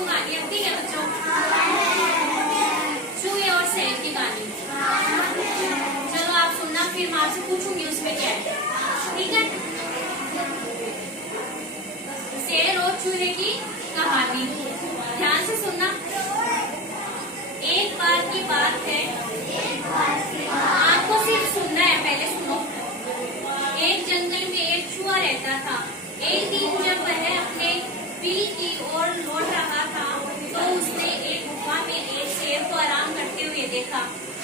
आपको कहानी आती है बच्चों? चूहे और शेर की कहानी। चलो आप सुनना, फिर मैं आपसे पूछूंगी उसमें क्या है, ठीक है? शेर और चूहे की कहानी ध्यान से सुनना। एक बार की बात है, आपको सिर्फ सुनना है, पहले सुनो। एक जंगल में एक चूहा रहता था। एक दिन जब वह अपने बिल की ओर लौट रहा था तो उसने एक गुफा में एक शेर को आराम करते हुए देखा।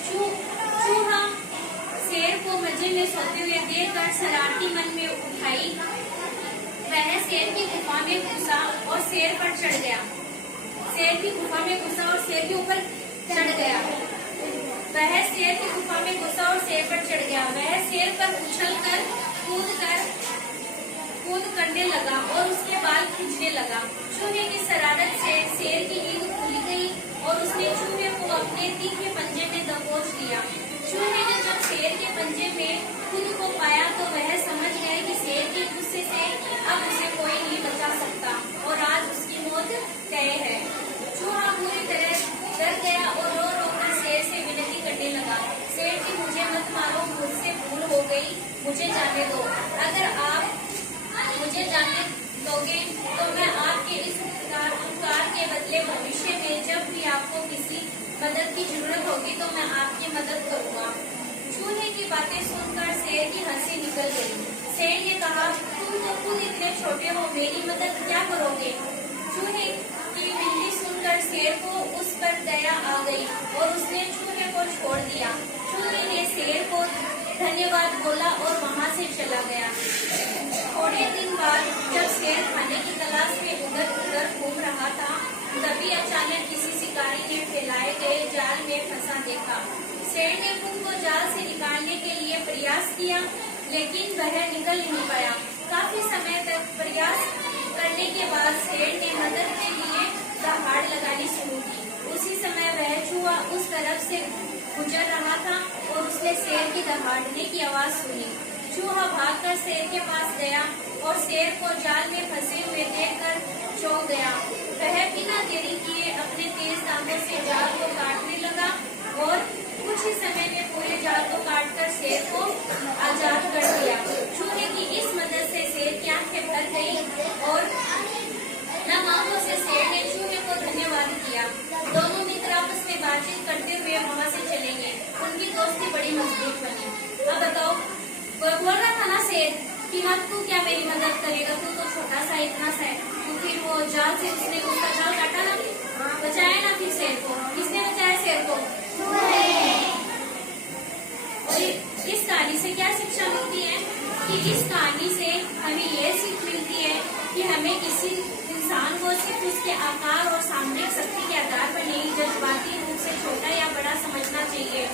चूहा शेर को मजे में सोते हुए देखकर शरारती मन में उठाई। वह शेर की गुफा में घुसा और शेर पर चढ़ गया। शेर की गुफा में घुसा और शेर के ऊपर चढ़ गया। वह शेर की गुफा में घुसा और शेर पर चढ़ गया। वह शेर पर उछलकर कूद करने लगा और उसके बाल खींचने लगा। चूहे की शरारत से शेर की नींद खुल गई और उसने चूहे को अपने तीखे पंजे में दबोच लिया। चूहे ने जब शेर के पंजे में खुद को पाया तो वह समझ गया कि शेर के गुस्से से अब उसे कोई नहीं बचा सकता और आज उसकी मौत तय है। चूहा पूरी तरह डर गया और रो रो कर शेर से विनती करने लगा। शेर जी, मुझे मत मारो, मुझसे भूल हो गई, मुझे जाने दो। अगर आप मुझे जाने दोगे तो मैं आपके इस उपकार के बदले भविष्य में जब भी आपको किसी मदद की जरूरत होगी तो मैं आपकी मदद करूँगा। चूहे की बातें सुनकर शेर की हंसी निकल गई। शेर ने कहा, तुम तो खुद इतने छोटे हो, मेरी मदद क्या करोगे? चूहे की विनती सुनकर शेर को उस पर दया आ गई और उसने चूहे को छोड़ दिया। चूहे ने शेर को धन्यवाद बोला और वहाँ से चला गया। थोड़े दिन बाद जब शेर खाने की तलाश में उधर उधर घूम रहा था तभी अचानक किसी शिकारी ने फैलाए गए जाल में फंसा देखा। शेर ने खुद को जाल से निकालने के लिए प्रयास किया लेकिन वह निकल नहीं पाया। काफी समय तक प्रयास करने के बाद शेर ने मदद के लिए दहाड़ लगानी शुरू की। उसी समय वह चूहा उस तरफ से गुजर रहा था और उसने शेर की दहाड़ने की आवाज सुनी। चूहा भागकर शेर के पास गया और शेर को जाल में फंसे हुए देखकर चौंक गया। वह बिना देरी किए अपने तेज दांतों से जाल को काटने लगा और कुछ ही समय में पूरे जाल को काटकर शेर को आजाद कर दिया। चूहे की इस मदद से शेर की आंखें भर गई और नम आंखों से शेर ने चूहे को धन्यवाद किया। दोनों मित्र आपस में बातचीत करते हुए वहाँ से चलेंगे। उनकी दोस्ती बड़ी मजबूत बनी। अब बताओ, बोल रहा था ना शेर कि मत तू क्या मेरी मदद करेगा, तू तो छोटा सा इतना सा है। तो फिर वो जाल से उसने उसका जाल काटा ना, बचाया ना फिर शेर को। किसने बचाया शेर को? और इस कहानी से क्या शिक्षा मिलती है कि इस कहानी से हमें ये सीख मिलती है कि हमें किसी इंसान को सिर्फ उसके आकार और सामरिक शक्ति के आधार पर नहीं जज्बाती रूप से छोटा या बड़ा समझना चाहिए।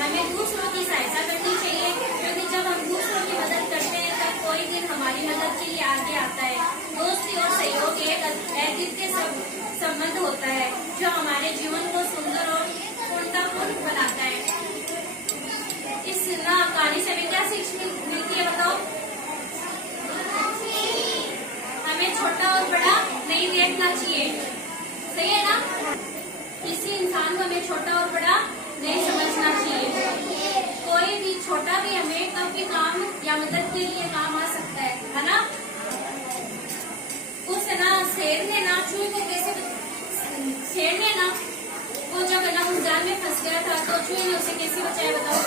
हमें दूसरों की सहायता करनी चाहिए क्योंकि जब हम दूसरों की मदद करते हैं तब कोई दिन हमारी मदद के लिए आगे आता है। दोस्ती और सहयोग एक अद्वितीय संबंध होता है जो हमारे जीवन को सुंदर और पूर्णतापूर्ण बनाता है। इस कहानी से हमें क्या सीख मिलती है बताओ? हमें छोटा और बड़ा नहीं देखना चाहिए, सही है ना? किसी इंसान को हमें छोटा और बड़ा नहीं समझना चाहिए। कोई भी छोटा भी हमें कभी काम या मदद के लिए काम आ सकता है ना? उस ना शेर ने ना चूहे को कैसे, शेर ने ना वो जब ना उस जाल में फंस गया था तो चूहे ने उसे कैसे बचाया बताओ?